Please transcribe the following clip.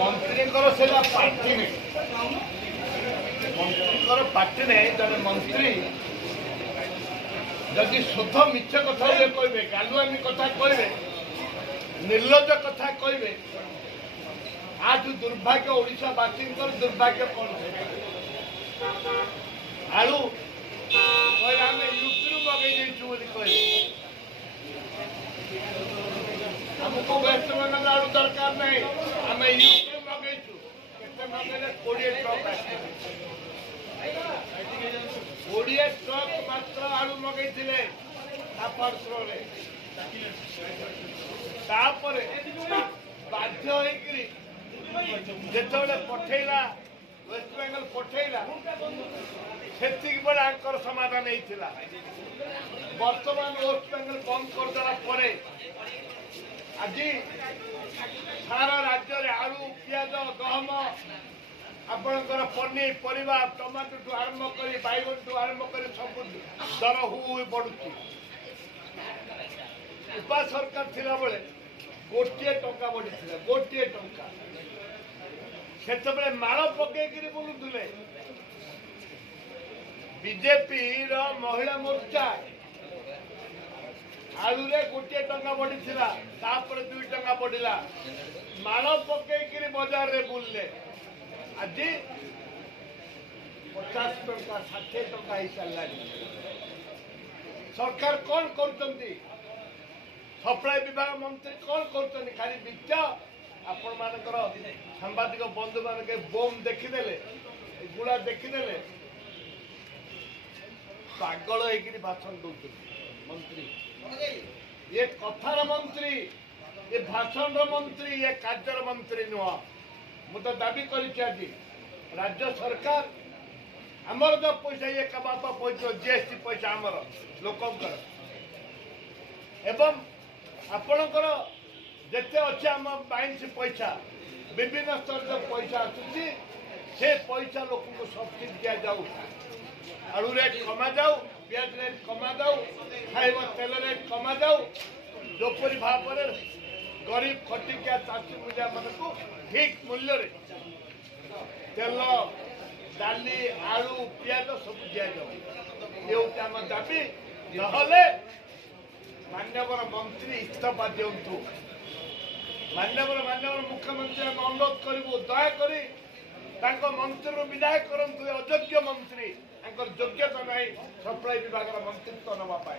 मंत्रीଙ୍କର ସେଇଟା ପାର୍ଟି ନାହିଁ मंत्रीଙ୍କର ପାର୍ଟି ନାହିଁ ଜଣେ ମନ୍ତ୍ରୀ ଯଦି ଶୁଦ୍ଧ ମିଛ କଥା କହିବେ ଗାଲୁଆମୀ କଥା କହିବେ ନିର୍ଲଜ୍ଜ କଥା କହିବେ आज दुर्भाग्य ओडावासी दुर्भाग्य कौन आलू कह आम यूपी मगई कहे आमको वेस्ट बेंगल आलू दरकार नहीं आम यूपी मगेचु मगेले 20 ट्रक 20 ट्रक मात्र आलू मगई बाध्य जिते पठेला वेस्ट बेंगल पठेला से बड़े समाधान होता बर्तमान वेस्ट बेंगल बंद करदे आज सारा राज्य में आलू पिज गहम आपणकर पनीर परिवा टमाटो ठू आरंभ कर बैगन ठू आरंभ कर सब दर हु बढ़ुची उपा सरकार थिला बेले गोटे टंका बढ़ी गोटे टंका से माड़ पकईकि बुलूले बीजेपी महिला मोर्चा आलू रे गोटे टंका बढ़ी 2 टंका बढ़ला माड़ पकईकि बाजार रे बुलले आज 50 टंका 60 टंका हो सारा सरकार कौन कर सप्लाई विभाग मंत्री कौन कर खाली मिच आपण मानकर सांबादिक बंधु मान बोम देखीदे गुड़ा देखीदे पागल होकर भाषण दौर मंत्री ये कथार मंत्री ये भाषण मंत्री ये कार्यर मंत्री नुह मु तो दाबी कर राज्य सरकार आमर जो पैसा ये बापा पैसा जीएसटी पैसा आमर लोकंकर एवं आपणकर जिते अच्छे आम बाइंस पैसा विभिन्न स्तर जो पैसा आसूसी से पैसा लोक को सब्सिडी दि जाऊ आलू रेट कमा जाऊ पिज रेट कमा जाऊ खाइबा तेल रेट कमा जाऊ जोपरी भाव गरीब खटिकिया चाषी मुझा मान को ठीक मूल्य तेल डाली आलू पिज सब दि जाऊ ये आम दाबी नहले मान्यवर मंत्री इस्तीफा दिंतु मान्यवर मुख्यमंत्री अनुरोध करूँ दयाकोरी मंत्री विदाय करूँ अयोग्य मंत्री योग्यता नहीं सप्लाई विभाग मंत्रित्व नापी।